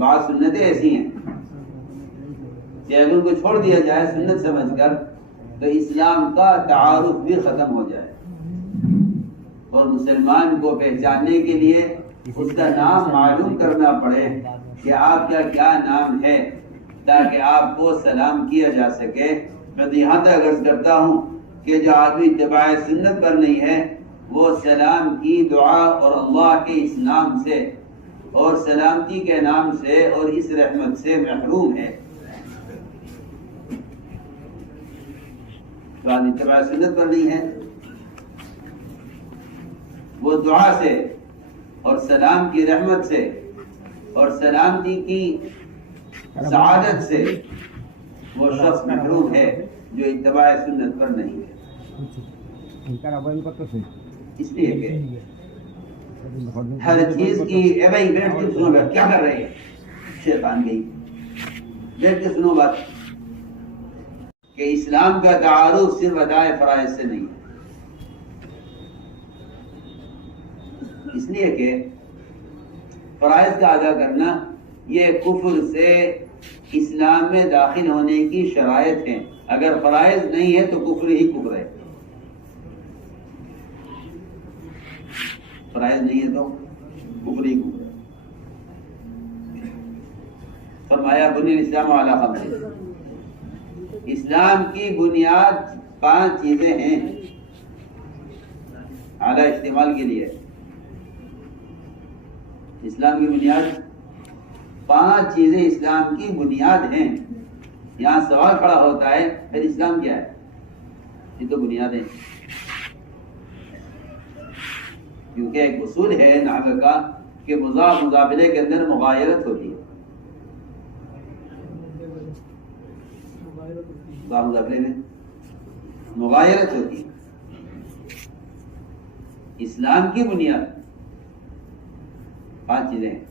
بعض سنتیں ایسی ہیں کہ اگر ان کو چھوڑ دیا جائے سنت سمجھ کر تو اسلام کا تعارف بھی ختم ہو جائے، اور مسلمان کو پہچاننے کے لیے اس کا نام معلوم کرنا پڑے کہ آپ کا کیا نام ہے، تاکہ آپ کو سلام کیا جا سکے۔ میں تو یہاں تک عرض کرتا ہوں کہ جو آدمی اتباع سنت پر نہیں ہے وہ سلام کی دعا اور اللہ کے اس نام سے اور سلامتی کے نام سے اور اس رحمت سے محروم ہے۔ جو آدمی اتباع سنت پر نہیں ہے وہ دعا سے اور سلام کی رحمت سے اور سلامتی کی سعادت سے وہ شخص محروم ہے جو اتباع سنت پر نہیں ہے۔ اس لیے کہ ہر چیز کی بھائی بیٹھ کے سنو، کیا کر رہے ہیں؟ شیطان گئی، بیٹھ کے سنو بات کہ اسلام کا تعارف صرف ادائے فرائض سے نہیں ہے، اس لیے کہ فرائض کا ادا کرنا یہ کفر سے اسلام میں داخل ہونے کی شرائط ہیں۔ اگر فرائض نہیں ہے تو کفر ہی کفر ہے، فرائض نہیں ہے تو کفر ہی کفر ہے۔ فرمایا بنی الاسلام علی خمس، اسلام کی بنیاد 5 چیزیں ہیں، اعلی استعمال کے لیے اسلام کی بنیاد 5 چیزیں اسلام کی بنیاد ہیں۔ یہاں سوال کھڑا ہوتا ہے پھر اسلام کیا ہے؟ یہ تو بنیاد ہے، کیونکہ ایک اصول ہے نحو کا کہ مضاف مضافلے کے اندر مغایرت ہوتی ہے، مضاف مضافلے میں مغایرت ہوتی ہے۔ اسلام کی بنیاد 5 چیزیں ہیں،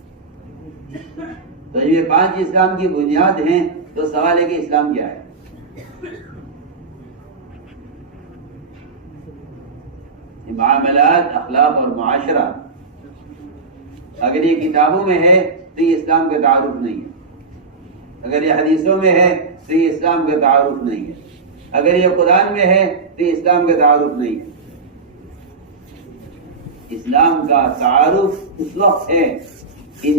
تو یہ 5 اسلام کی بنیاد ہیں، تو سوال ہے کہ اسلام کیا ہے؟ معاملات، اخلاق اور معاشرہ، اگر یہ کتابوں میں ہے تو یہ اسلام کا تعارف نہیں ہے، اگر یہ حدیثوں میں ہے تو یہ اسلام کا تعارف نہیں ہے، اگر یہ قرآن میں ہے تو یہ اسلام کا تعارف نہیں ہے۔ اسلام کا تعارف اس وقت ہے ان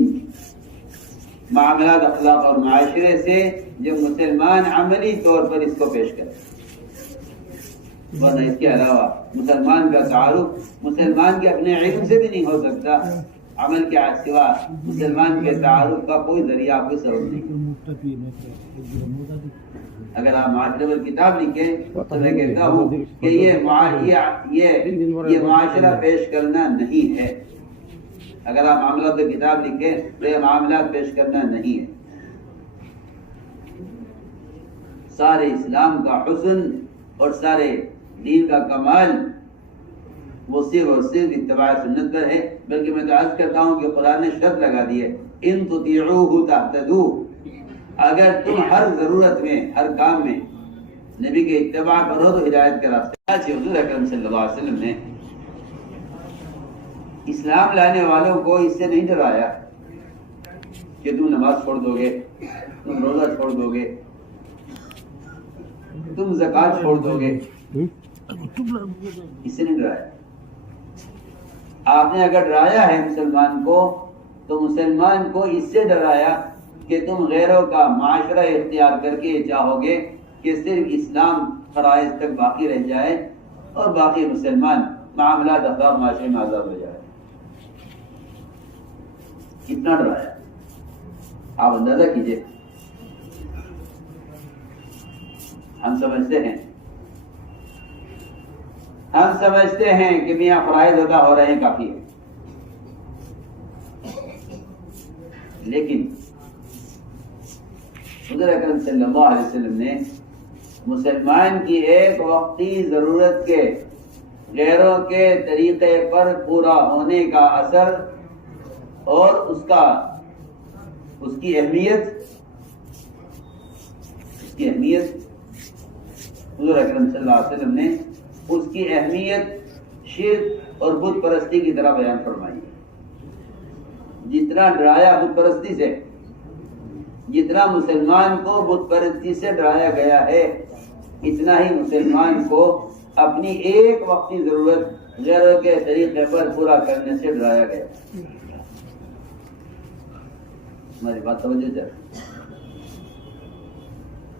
معاملات، اخلاق اور معاشرے سے جب مسلمان عملی طور پر اس کو پیش کرے، ورنہ اس کے علاوہ مسلمان کا تعارف مسلمان کے اپنے علم سے بھی نہیں ہو سکتا، عمل کے سوا مسلمان کے تعارف کا کوئی ذریعہ کوئی سبب نہیں۔ اگر آپ معاشرے پر کتاب لکھیں تو میں کہتا ہوں کہ یہ معاشرہ پیش کرنا نہیں ہے، اگر آپ معاملات پر کتاب لکھیں تو یہ معاملات پیش کرنا نہیں ہے۔ سارے اسلام کا حسن اور سارے دین کا کمال وہ صرف اور صرف اتباع سنت پر ہے، بلکہ میں تو عرض کرتا ہوں کہ قرآن نے شرط لگا دی ہے، ان تطیعوہ تہتدوا، اگر تم ہر ضرورت میں ہر کام میں نبی کے اتباع کرو تو ہدایت کا راستہ۔ حضور اکرم صلی اللہ علیہ وسلم نے اسلام لانے والوں کو اس سے نہیں ڈرایا کہ تم نماز چھوڑ دو گے، تم روزہ چھوڑ دو گے، تم زکوٰۃ چھوڑ دو گے، اس سے نہیں ڈرایا۔ آپ نے اگر ڈرایا ہے مسلمان کو تو مسلمان کو اس سے ڈرایا کہ تم غیروں کا معاشرہ اختیار کر کے چاہو گے کہ صرف اسلام فرائض تک باقی رہ جائے اور باقی مسلمان معاملات اخلاق معاشرے میں آزاد ہو جائے۔ کتنا ڈرایا آپ اندازہ کیجئے۔ ہم سمجھتے ہیں کہ میاں فرائض ادا ہو رہے ہیں کافی ہے، لیکن حضور اکرم صلی اللہ علیہ وسلم نے مسلمان کی ایک وقتی ضرورت کے غیروں کے طریقے پر پورا ہونے کا اثر اور اس کی اہمیت حضور اکرم صلی اللہ علیہ وسلم نے اس کی اہمیت شرک اور بت پرستی کی طرح بیان فرمائی۔ جتنا ڈرایا بت پرستی سے جتنا مسلمان کو بت پرستی سے ڈرایا گیا ہے اتنا ہی مسلمان کو اپنی ایک وقتی ضرورت غیروں کے طریقے پر پورا کرنے سے ڈرایا گیا. ہماری بات توجہ چاہیے.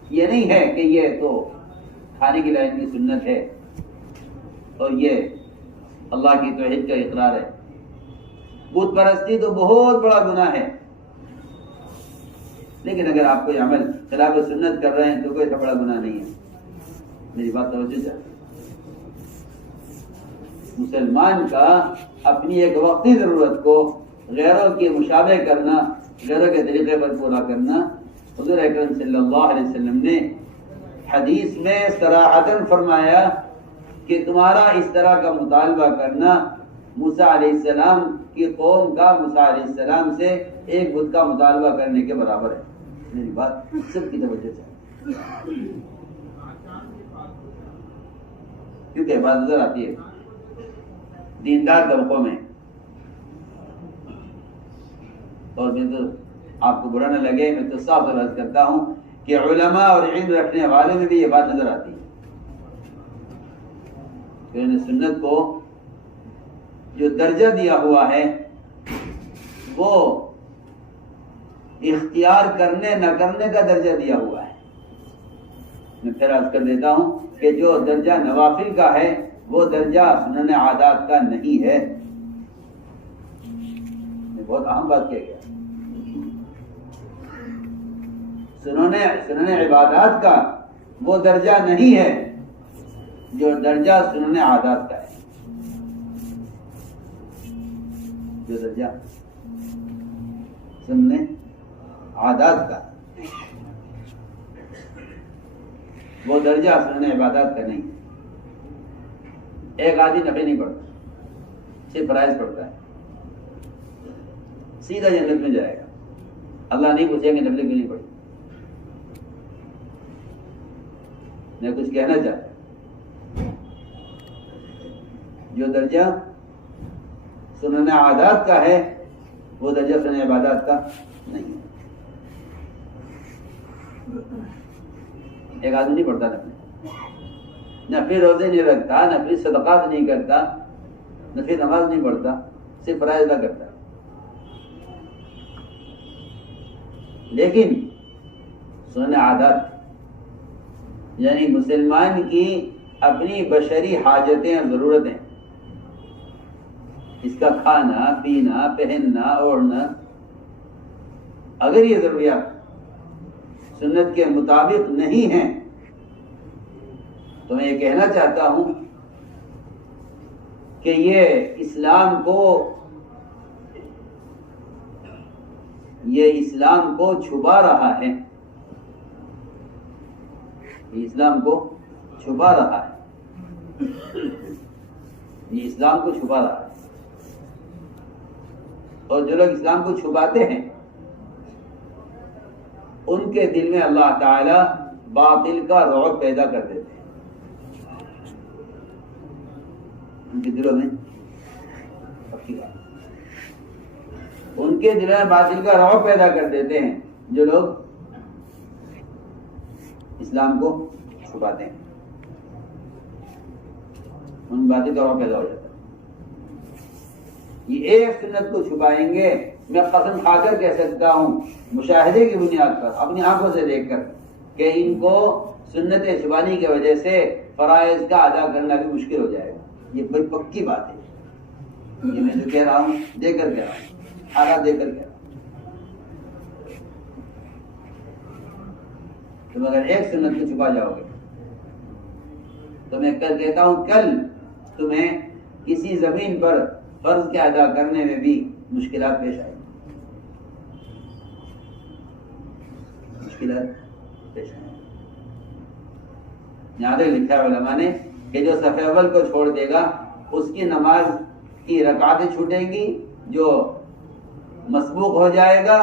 یہ نہیں ہے کہ یہ تو کھانے کی لائن کی سنت ہے اور یہ اللہ کی توحید کا اقرار ہے. بت پرستی تو بہت بڑا گناہ ہے، لیکن اگر آپ کوئی عمل خلاف سنت کر رہے ہیں تو کوئی ایسا بڑا گناہ نہیں ہے. میری بات توجہ چاہیے. مسلمان کا اپنی ایک وقتی ضرورت کو غیروں کی مشابہ کرنا، غیروں کے طریقے پر پورا کرنا، حضور اکرم صلی اللہ علیہ وسلم نے حدیث میں صراحتاً فرمایا کہ تمہارا اس طرح کا مطالبہ کرنا موسیٰ علیہ السلام کی قوم کا موسیٰ علیہ السلام سے ایک بت کا مطالبہ کرنے کے برابر ہے. میری بات سب کی توجہ سے، کیونکہ بات نظر آتی ہے دیندار طبقوں میں، اور میں تو آپ کو برا نہ لگے، میں تو صاف عرض کرتا ہوں کہ علماء اور علم رکھنے والوں میں بھی یہ بات نظر آتی ہے کہ انہوں نے سنت کو جو درجہ دیا ہوا ہے وہ اختیار کرنے نہ کرنے کا درجہ دیا ہوا ہے. میں پھر عرض کر دیتا ہوں کہ جو درجہ نوافل کا ہے وہ درجہ سنن عادات کا نہیں ہے. یہ بہت اہم بات کہہ گیا. سنن عبادات کا وہ درجہ نہیں ہے جو درجہ سنن عادات کا ہے. جو درجہ سنن عادات کا وہ درجہ سنن عبادات کا نہیں. ایک آدمی نفل نہیں پڑھتا، صرف فرائض پڑھتا ہے، سیدھا جنت میں جائے گا. اللہ نہیں پوچھیں گے نفل کیوں نہیں پڑھی. میں کچھ کہنا چاہتا ہوں، جو درجہ سنن عادات کا ہے وہ درجہ سنن عبادات کا نہیں ہے. ایک آدمی نہیں پڑھتا نفل روزے نہیں رکھتا، نفل صدقات نہیں کرتا، نفل نماز نہیں پڑھتا، صرف فرائض ادا کرتا، لیکن سنن عادات یعنی مسلمان کی اپنی بشری حاجتیں اور ضرورتیں، اس کا کھانا پینا پہننا اوڑھنا، اگر یہ ضروریات سنت کے مطابق نہیں ہیں تو میں یہ کہنا چاہتا ہوں کہ یہ اسلام کو چھپا رہا ہے. یہ اسلام کو چھپا رہا ہے. یہ اسلام کو چھپا رہا ہے. اور جو لوگ اسلام کو چھپاتے ہیں ان کے دل میں اللہ تعالی باطل کا رعب پیدا کر دیتے ہیں. ان کے دلوں میں ان کے دلوں میں باطل کا رعب پیدا کر دیتے ہیں جو لوگ اسلام کو چھپاتے ہیں. ان باطل کا رعب پیدا ہو جاتا ہے. یہ ایک سنت کو چھپائیں گے، میں قسم کھا کر کہہ سکتا ہوں مشاہدے کی بنیاد پر اپنی آنکھوں سے دیکھ کر کہ ان کو سنت چھپانے کی وجہ سے فرائض کا ادا کرنا بھی مشکل ہو جائے گا. یہ بڑی پکی بات ہے. یہ میں جو کہہ رہا ہوں دیکھ کر کہہ رہا ہوں، حالات دیکھ کر کہہ رہا ہوں. تم اگر ایک سنت کو چھپا جاؤ گے تو میں کل کہتا ہوں کل تمہیں کسی زمین پر فرض کے ادا کرنے میں بھی مشکلات پیش آئیں گی. مشکلات پیش آئیں گی. یہاں تک لکھا ہے علماء نے کہ جو صف اول کو چھوڑ دے گا اس کی نماز کی رکعتیں چھوٹیں گی، جو مسبوق ہو جائے گا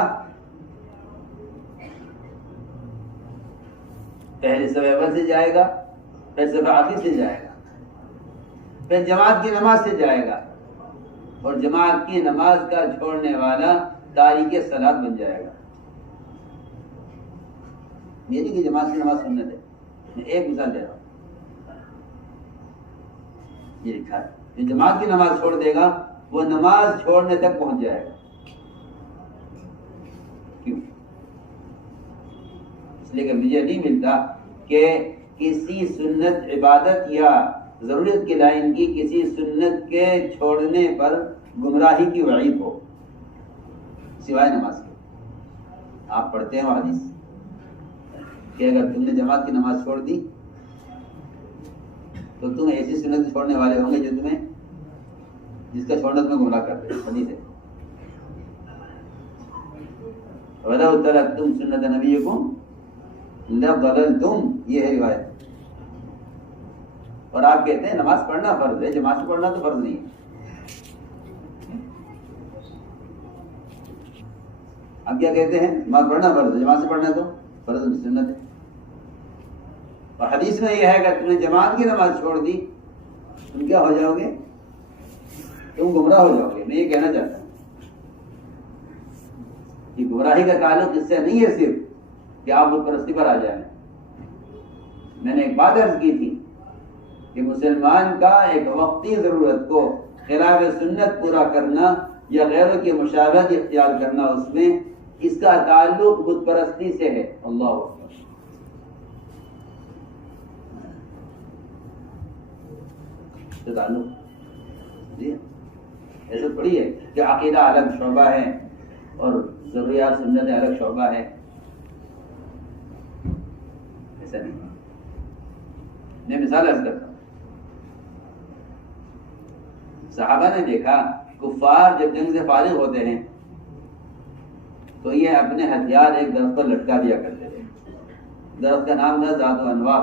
پہلے صف اول سے جائے گا، پھر صف آخر سے جائے گا، پھر جماعت کی نماز سے جائے گا، اور جماعت کی نماز کا چھوڑنے والا تاریک صلاۃ بن جائے گا. یہ نہیں کہ جماعت کی نماز سنت ہے. میں ایک مثال دے رہا ہوں. یہ لکھا ہے جو جماعت کی نماز چھوڑ دے گا وہ نماز چھوڑنے تک پہنچ جائے گا. کیوں؟ اس لیے کہ مجھے نہیں ملتا کہ کسی سنت عبادت یا ضرورت کی لائن کی کسی سنت کے چھوڑنے پر گمراہی کی وعید ہو سوائے نماز کے. آپ پڑھتے ہیں حدیث کہ اگر تم نے جماعت کی نماز چھوڑ دی تو تم ایسی سنت چھوڑنے والے ہوں گے جو تمہیں جس کا چھوڑنا تمہیں گمراہ کر دے. حدیث ہے وَلَوْ تَرَكْتُمْ سُنَّةَ نَبِيِّكُمْ لَضَلَلْتُمْ. یہ ہے روایت. اور آپ کہتے ہیں نماز پڑھنا فرض ہے, جماعت سے پڑھنا تو فرض نہیں ہے. آپ کیا کہتے ہیں نماز پڑھنا فرض ہے, جماعت سے پڑھنا تو فرض سنت ہے. اور حدیث میں یہ ہے کہ تم نے جماعت کی نماز چھوڑ دی تم کیا ہو جاؤ گے, تم گمراہ ہو جاؤ گے. میں یہ کہنا چاہتا ہوں کہ گمراہی کا تعلق اس سے نہیں ہے صرف کہ آپ بت پرستی پر آ جائیں. میں نے ایک بات عرض کی تھی کہ مسلمان کا ایک وقتی ضرورت کو خلاف سنت پورا کرنا یا غیروں کی مشابہت اختیار کرنا اس میں اس کا تعلق بت پرستی سے ہے. اللہ اکبر. تعلق جی ایسے تھوڑی ہے کہ عقیدہ الگ شعبہ ہے اور ضروریات سنت الگ شعبہ ہے. ایسا نہیں. میں مثال عرض کرتا ہوں. صحابہ نے دیکھا کفار جب جنگ سے فارغ ہوتے ہیں تو یہ اپنے ہتھیار ایک درخت پر لٹکا دیا کرتے تھے. درخت کا نام تھا ذات و انواع.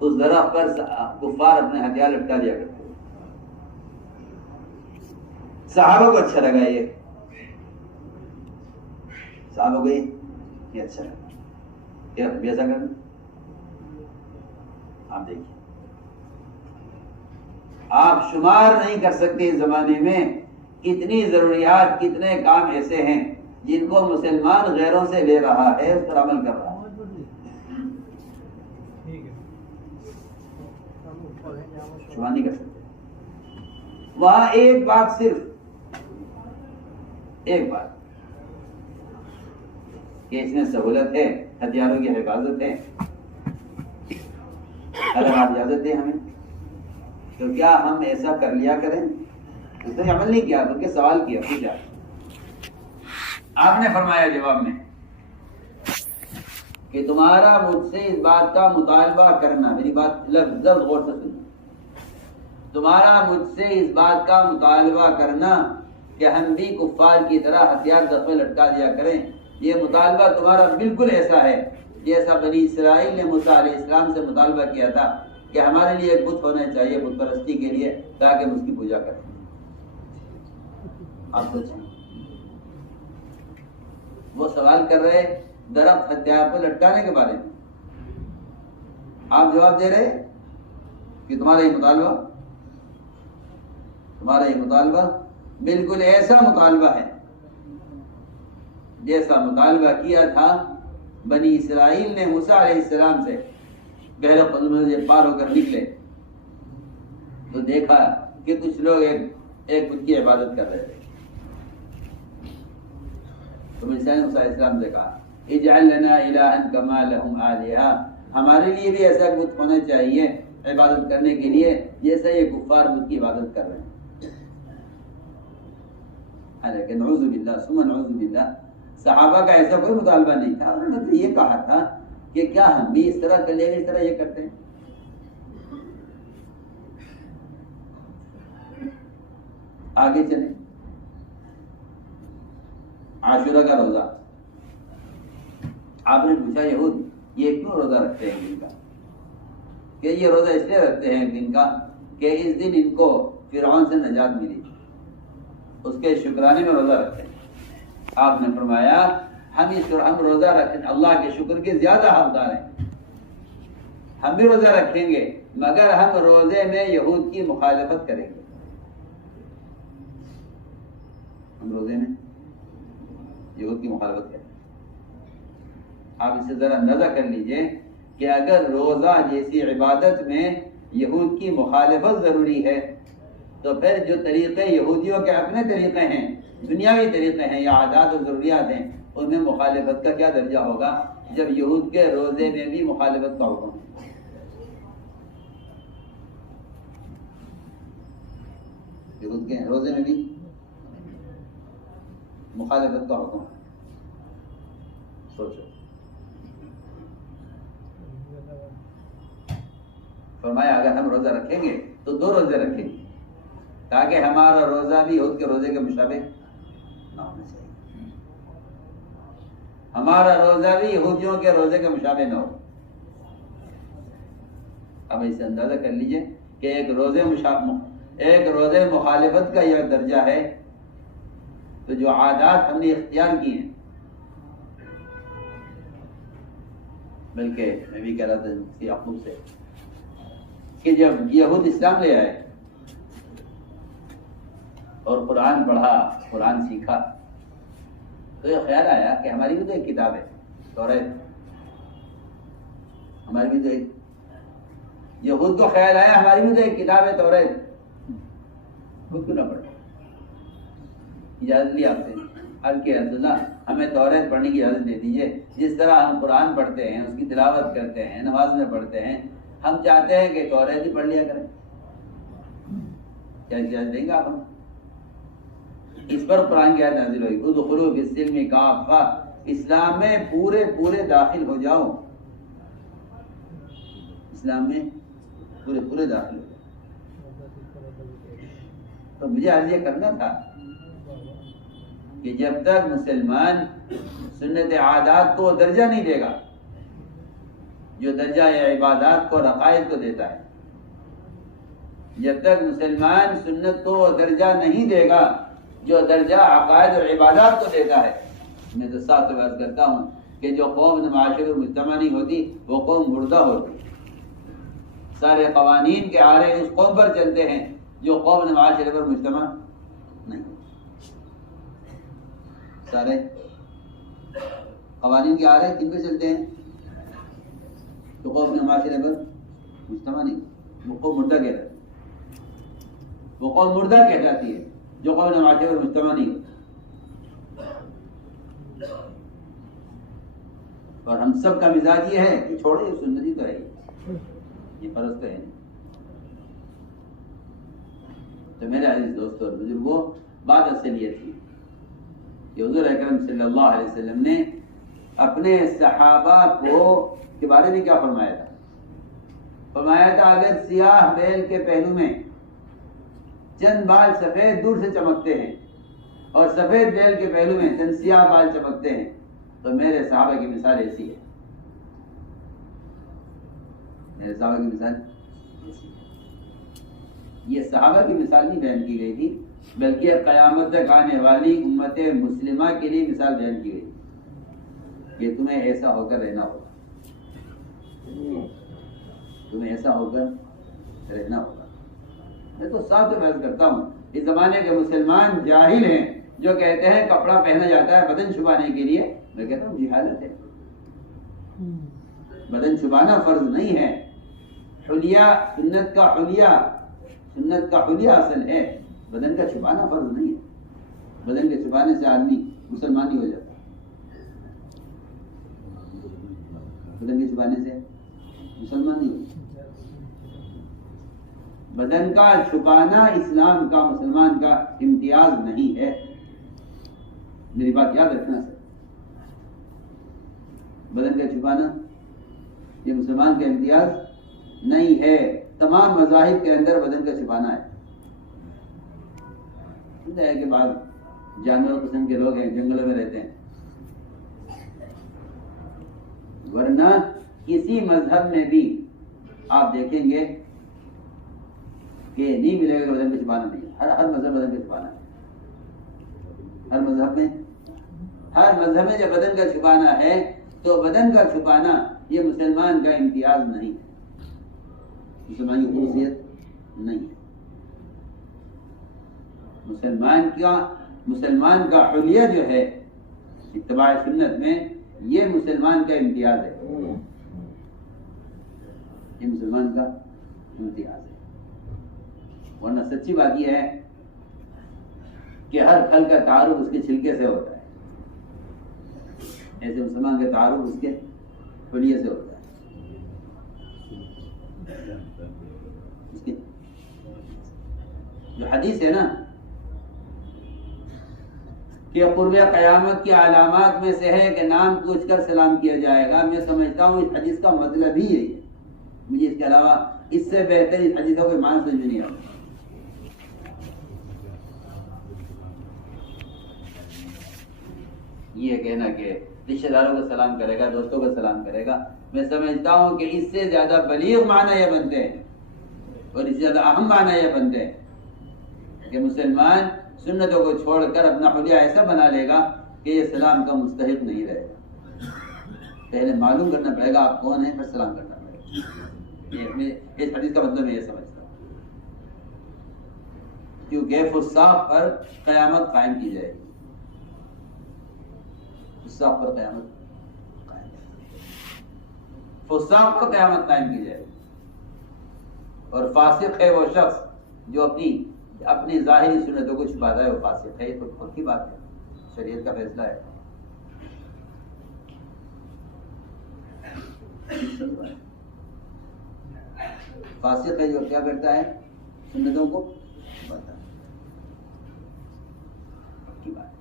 اس درخت پر کفار اپنے ہتھیار لٹکا دیا کرتے تھے. صحابہ کو اچھا لگا, یہ صحابہ کو یہ اچھا لگا کہ بھی ایسا کرنا. آپ دیکھیے آپ شمار نہیں کر سکتے اس زمانے میں کتنی ضروریات کتنے کام ایسے ہیں جن کو مسلمان غیروں سے لے رہا ہے, اس پر عمل کر رہا ہے. شمار نہیں کر سکتے. وہاں ایک بات, صرف ایک بات کہ اس میں سہولت ہے, ہتھیاروں کی حفاظت ہے. اگر آپ اجازت دیں ہمیں تو کیا ہم ایسا کر لیا کریں. اس نے عمل نہیں کیا تو کیا سوال کیا پوچھا. آپ نے فرمایا جواب میں کہ تمہارا مجھ سے اس بات کا مطالبہ کرنا, میری بات لفظ غور سے سننا, تمہارا مجھ سے اس بات کا مطالبہ کرنا کہ ہم بھی کفار کی طرح ہتھیار درخت میں لٹکا دیا کریں, یہ مطالبہ تمہارا بالکل ایسا ہے جیسا بنی اسرائیل نے موسیٰ علیہ السلام سے مطالبہ کیا تھا کہ ہمارے لیے ایک بت ہونا چاہیے بت پرستی کے لیے تاکہ ہم اس کی پوجا کریں. آپ سوچیں وہ سوال کر رہے درخت ہتھیار پر لٹکانے کے بارے میں, آپ جواب دے رہے کہ تمہارا یہ مطالبہ بالکل ایسا مطالبہ ہے جیسا مطالبہ کیا تھا بنی اسرائیل نے موسیٰ علیہ السلام سے. بحر قلزم سے پار ہو کر نکلے تو دیکھا کہ کچھ لوگ ایک بت کی عبادت کر رہے تھے. تو موسیٰ علیہ السلام سے کہا اجعل لنا الہا کما لہم آلہہ, ہمارے لیے بھی ایسا بت ہونا چاہیے عبادت کرنے کے لیے جیسا یہ کفار بت کی عبادت کر رہے ہیں. حالانکہ نعوذ باللہ ثم نعوذ باللہ صحابہ کا ایسا کوئی مطالبہ نہیں تھا. انہوں نے تو یہ کہا تھا کہ کیا ہم بھی اس طرح کر لیں اس طرح یہ کرتے ہیں. آگے چلیں. عاشورہ کا روزہ, آپ نے پوچھا یہود یہ کیوں روزہ رکھتے ہیں دن کا, کہ یہ روزہ اس لیے رکھتے ہیں دن کا کہ اس دن ان کو فرعون سے نجات ملی, اس کے شکرانے میں روزہ رکھتے ہیں. آپ نے فرمایا ہم روزہ رکھیں اللہ کے شکر کے زیادہ حقدار ہیں. ہم بھی روزہ رکھیں گے مگر ہم روزے میں یہود کی مخالفت کریں گے. ہم روزے میں یہود کی مخالفت کریں. آپ اسے ذرا اندازہ کر لیجئے کہ اگر روزہ جیسی عبادت میں یہود کی مخالفت ضروری ہے تو پھر جو طریقے یہودیوں کے اپنے طریقے ہیں، دنیاوی طریقے ہیں یا عادات و ضروریات ہیں، ان میں مخالفت کا کیا درجہ ہوگا جب یہود کے روزے میں بھی مخالفت کا حکم ہے۔ یہود کے روزے میں بھی مخالفت کا حکم ہے، سوچو۔ فرمایا اگر ہم روزہ رکھیں گے تو 2 روزے رکھیں گے تاکہ ہمارا روزہ بھی یہود کے روزے کے مشابہ نہ ہونا چاہیے، ہمارا روزہ بھی یہودیوں کے روزے کے مشابہ نہ ہو۔ اب اسے اندازہ کر لیجئے کہ ایک روزے مخالفت کا یہ درجہ ہے، تو جو عادات ہم نے اختیار کی ہیں، بلکہ میں بھی کہہ رہا تھا مفتی یعقوب سے کہ جب یہود اسلام لے آئے اور قرآن پڑھا، قرآن سیکھا، تو یہ خیال آیا کہ ہماری بھی تو ایک کتاب ہے توریت، ہماری بھی تو ایک، یہود کو خیال آیا ہماری بھی تو ایک کتاب ہے توریت، خود کیوں نہ پڑھے؟ اجازت لی آپ سے، عرض کیا رسول اللہ ہمیں توریت پڑھنے کی اجازت دے دیجیے، جس طرح ہم قرآن پڑھتے ہیں، اس کی تلاوت کرتے ہیں، نماز میں پڑھتے ہیں، ہم چاہتے ہیں کہ توریت ہی پڑھ لیا کریں، کیا اجازت دیں گے آپ ہم؟ اس پر قرآن کی آیت نازل ہوئی، ادخلوا فی السلم کافہ، اسلام میں پورے داخل ہو جاؤ، اسلام میں پورے داخل ہو جاؤ۔ تو مجھے آج یہ کرنا تھا کہ جب تک مسلمان سنت عادات کو درجہ نہیں دے گا جو درجہ عبادات کو عقائد کو دیتا ہے، جب تک مسلمان سنت کو درجہ نہیں دے گا جو درجہ عقائد اور عبادات کو دیتا ہے، میں تو ساتھ بات کرتا ہوں کہ جو قوم معاشرے اور مجتمع نہیں ہوتی وہ قوم مردہ ہوتی، سارے قوانین کے آرے اس قوم پر چلتے ہیں جو قوم معاشرے پر مجتمع نہیں، سارے قوانین کے آرے کن پہ چلتے ہیں؟ تو قوم معاشرے پر مجتمع نہیں، وہ قوم مردہ کہلاتی ہے، وہ قوم مردہ کہلاتی ہے جو قوم معاشرے پر مجتمع نہیں۔ اور ہم سب کا مزاج یہ ہے کہ چھوڑے یہ سنتی تو ہے، یہ فرض تو ہے نہیں۔ تو میرے عزیز دوستوں اور بزرگوں، بات اصل یہ تھی کہ حضور اکرم صلی اللہ علیہ وسلم نے اپنے صحابہ کے بارے میں کیا فرمایا تھا؟ فرمایا تھا اگر سیاہ بیل کے پہلو میں چند بال سفید دور سے چمکتے ہیں اور سفید بیل کے پہلو میں چند سیاہ بال چمکتے ہیں تو میرے صحابہ کی مثال ایسی ہے، میرے صحابہ کی مثال ایسی ہے۔ یہ صحابہ کی مثال نہیں بیان کی گئی تھی بلکہ قیامت تک آنے والی امت مسلمہ کے لیے مثال بیان کی گئی کہ تمہیں ایسا ہو کر رہنا ہوگا، تمہیں ایسا ہو کر رہنا ہوگا۔ میں تو صاف سے بحث کرتا ہوں، اس زمانے کے مسلمان جاہل ہیں جو کہتے ہیں کپڑا پہنا جاتا ہے بدن چھپانے کے لیے، میں کہتا ہوں جہالت ہے، بدن چھپانا فرض نہیں ہے، حلیہ سنت کا حلیہ اصل ہے، بدن کا چھپانا فرض نہیں ہے، بدن کے چھپانے سے آدمی مسلمان نہیں ہو جاتا، بدن کے چھپانے سے مسلمان نہیں ہو جاتا۔ بدن کا چھپانا اسلام کا مسلمان کا امتیاز نہیں ہے، میری بات یاد رکھنا سر، بدن کا چھپانا یہ مسلمان کا امتیاز نہیں ہے، تمام مذاہب کے اندر بدن کا چھپانا ہے۔ سنتا ہے کہ بعض جانور قسم کے لوگ ہیں جنگلوں میں رہتے ہیں، ورنہ کسی مذہب میں بھی آپ دیکھیں گے کہ نہیں ملے گا کہ بدن کو چھپانا نہیں، ہر مذہب بدن کو چھپانا ہے، ہر مذہب میں جب بدن کا چھپانا ہے تو بدن کا چھپانا یہ مسلمان کا امتیاز نہیں ہے، مسلمان کی خصوصیت نہیں ہے، مسلمان کا حلیہ جو ہے اتباع سنت میں یہ مسلمان کا امتیاز ہے، یہ مسلمان کا امتیاز ہے۔ ورنہ سچی بات یہ ہے کہ ہر پھل کا تعارف اس کے چھلکے سے ہوتا ہے، ایسے مسلمان کا تعارف اس کے پھلیے سے ہوتا ہے۔ اس کی جو حدیث ہے نا کہ قرب قیامت کی علامات میں سے ہے کہ نام پوچھ کر سلام کیا جائے گا، میں سمجھتا ہوں اس حدیث کا مطلب ہی یہی ہے، مجھے اس کے علاوہ اس سے بہتر اس حدیث کا کوئی معنی سمجھ نہیں آتا۔ یہ کہنا کہ رشتہ داروں کو سلام کرے گا، دوستوں کو سلام کرے گا، میں سمجھتا ہوں کہ اس سے زیادہ بلیغ معنی یہ بنتے ہیں اور اس سے زیادہ اہم معنی یہ بنتے ہیں کہ مسلمان سنتوں کو چھوڑ کر اپنا حلیہ ایسا بنا لے گا کہ یہ سلام کا مستحق نہیں رہے گا۔ پہلے معلوم کرنا پڑے گا آپ کون ہیں، پھر سلام کرنا پڑے گا۔ اس حدیث کا مطلب میں یہ سمجھتا ہوں، کیونکہ فساق پر قیامت قائم کی جائے گی، فساق پر قیامت قائم، فساق پر قیامت قائم کی جائے گی۔ اور فاسق ہے وہ شخص جو اپنی ظاہری سنتوں کو چھپاتا ہے، وہ فاسق ہے، یہ تو پکی بات ہے، شریعت کا فیصلہ ہے۔ فاسق ہے جو کیا کرتا ہے، سنتوں کو چھپاتا ہے، پکی بات ہے۔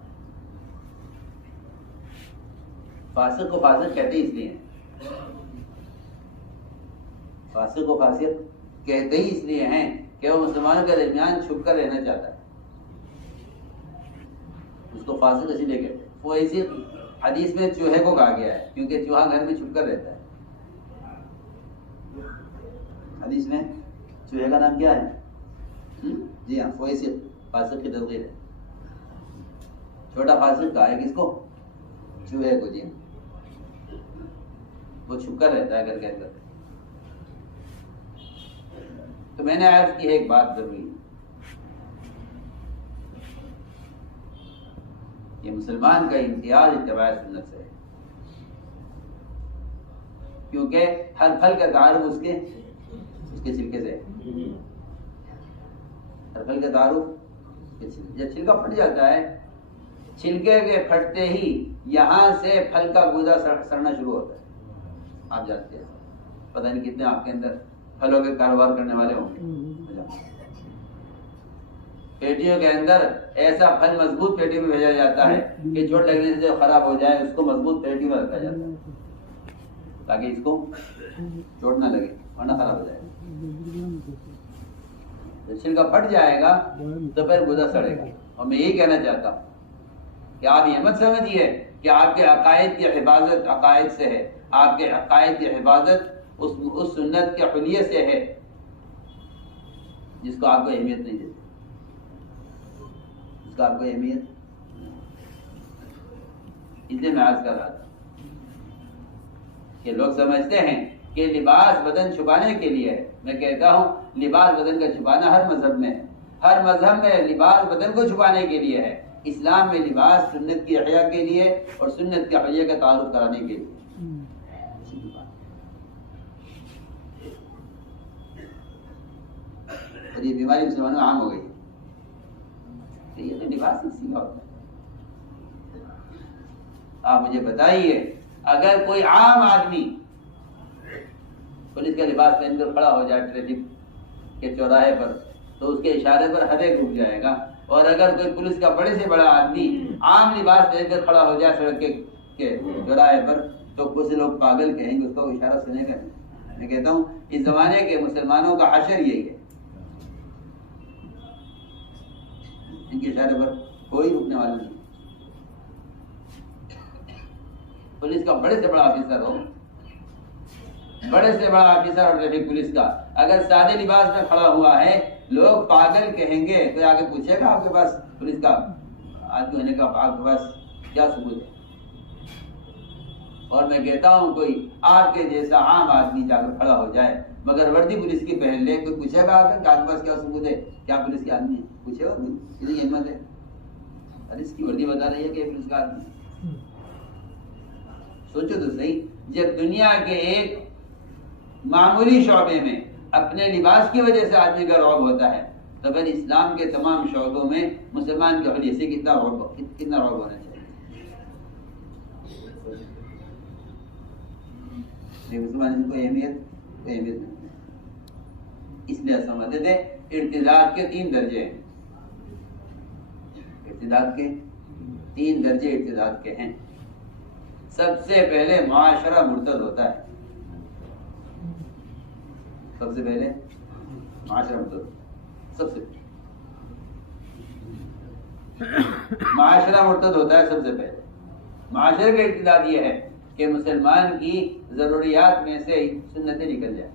فاسق کو فاسق کہتے ہی اس لیے ہیں، فاسق کو فاسق کہتے ہی اس لیے ہیں کہ وہ مسلمانوں کے درمیان چھپ کر رہنا چاہتا ہے، اس کو فاسق اسی لیے کہتے ہیں۔ وہ اسی حدیث میں چوہے کو کہا گیا ہے کیونکہ چوہا گھر میں چھپ کر رہتا ہے۔ حدیث میں چوہے کا نام کیا ہے؟ جی ہاں، فاسق، فاسق کی تفسیر ہے۔ چھوٹا فاسق کہا ہے کس کو؟ چوہے کو، جی ہاں، وہ چھپ کر رہتا ہے گھر کے اندر۔ تو میں نے عرض کی ایک بات ضروری، یہ مسلمان کا امتیاز اتباع سنت سے ہے، کیونکہ ہر پھل کا تعارف اس کے چھلکے سے ہے، ہر پھل کا تعارف جب چھلکا پھٹ جاتا ہے، چھلکے کے پھٹتے ہی یہاں سے پھل کا گودا سڑنا شروع ہوتا ہے۔ آپ جانتے ہیں، پتہ نہیں کتنے آپ کے اندر پھلوں کے کاروبار کرنے والے ہوں گے، پیٹیوں کے اندر ایسا پھل مضبوط پیٹی میں بھیجا جاتا ہے کہ چوٹ لگنے سے جو خراب ہو جائے اس کو مضبوط پیٹی میں رکھا جاتا ہے تاکہ اس کو چوٹ نہ لگے ورنہ خراب ہو جائے گا۔ جب چھلکا پھٹ جائے گا تو پھر گودا سڑے گا۔ اور میں یہی کہنا چاہتا ہوں کہ آپ یہ مت سمجھیے کہ آپ کے عقائد کی حفاظت عقائد سے ہے، آپ کے عقائد کی حفاظت اس سنت کے حلیے سے ہے جس کو آپ کو اہمیت نہیں دیتے، جس کو آپ کو اہمیت، اس لیے میں عرض کر رہا تھا کہ لوگ سمجھتے ہیں کہ لباس بدن چھپانے کے لیے ہے۔ میں کہتا ہوں لباس بدن کا چھپانا ہر مذہب میں ہے، ہر مذہب میں لباس بدن کو چھپانے کے لیے ہے، اسلام میں لباس سنت کی احیاء کے لیے اور سنت کے حلیے کا تعارف کرانے کے لیے۔ اور یہ بیماری مسلمانوں میں عام ہو گئی، یہ تو لباس ہی سیدھا ہوتا ہے۔ آپ مجھے بتائیے، اگر کوئی عام آدمی پولیس کا لباس پہن کر کھڑا ہو جائے ٹریفک کے چوراہے پر تو اس کے اشارے پر ہر ایک رک جائے گا، اور اگر کوئی پولیس کا بڑے سے بڑا آدمی عام لباس پہن کر کھڑا ہو جائے سڑک کے چوراہے پر تو کچھ لوگ پاگل کہیں گے، اس کو اشارہ سنے گا۔ میں کہتا ہوں اس زمانے کے مسلمانوں کا حشر یہی ہے، ان کے اشارے پر کوئی رکنے والا نہیں۔ پولیس کا بڑے سے بڑا آفیسر ہو، بڑے سے بڑا آفیسر اور ٹریفک پولیس کا اگر سادے لباس میں کھڑا ہوا ہے، لوگ پاگل کہیں گے، کوئی آگے پوچھے گا آپ کے پاس پولیس کا آدمی ہونے کا آپ کے پاس کیا ثبوت ہے؟ اور میں کہتا ہوں کوئی آپ کے جیسا عام آدمی جا کر کھڑا ہو جائے مگر وردی پولیس کی پہن لے، کوئی پوچھے گا آ کر کہ آپ کے پاس کیا ثبوت ہے، کیا پولیس کے آدمی ہے؟ پوچھے گا کتنی ہمت ہے؟ اور اس کی وردی بتا رہی ہے کہ پولیس کا آدمی سوچو تو صحیح، جب دنیا کے ایک معمولی شعبے میں اپنے لباس کی وجہ سے آدمی کا رعب ہوتا ہے، تو پھر اسلام کے تمام شعبوں میں مسلمان کے وجہ سے کتنا رعب ہونا چاہیے؟ مسلمان کو اہمیت نہیں، اس لیے سمجھتے تھے ارتداد کے 3 درجے ہیں، ارتداد کے 3 درجے ارتداد کے ہیں۔ سب سے پہلے معاشرہ مرتد ہوتا ہے، سب سے پہلے معاشرہ مرتد، سب سے معاشرہ مرتد ہوتا ہے سب سے پہلے۔ معاشرے کا ارتداد یہ ہے کہ مسلمان کی ضروریات میں سے سنتیں نکل جائیں،